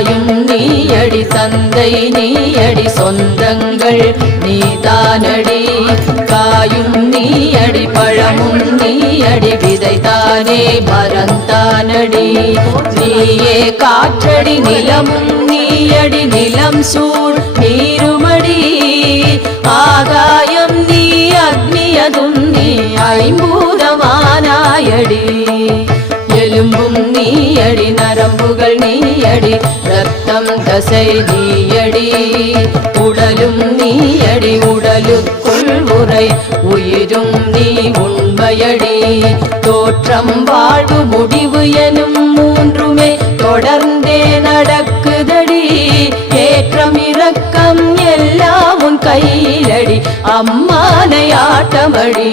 தாயும் நீயடி தந்தை நீயடி சொந்தங்கள் நீதானடி காயும் நீயடி பழமும் நீயடி விதைதானே மரந்தானடி நீயே காற்றடி நிலமும் நீயடி நிலம் சூழ் நீருமடி ஆகாயம் நீ அக்னியதும் நீ ஐம்பூதமானாயடி எலும்பும் நீயடி நரம்புகள் நீயடி ரத்தம் தசை நீயடி உடலும் நீயடி உடலுக்குள் உரை உயிரும் நீ உண்மையடி தோற்றம் வாழ்வு முடிவு எனும் மூன்றுமே தொடர்ந்தே நடக்குதடி ஏற்றம் இரக்கம் எல்லாம் உன் கையிலடி அம்மானை ஆட்டமடி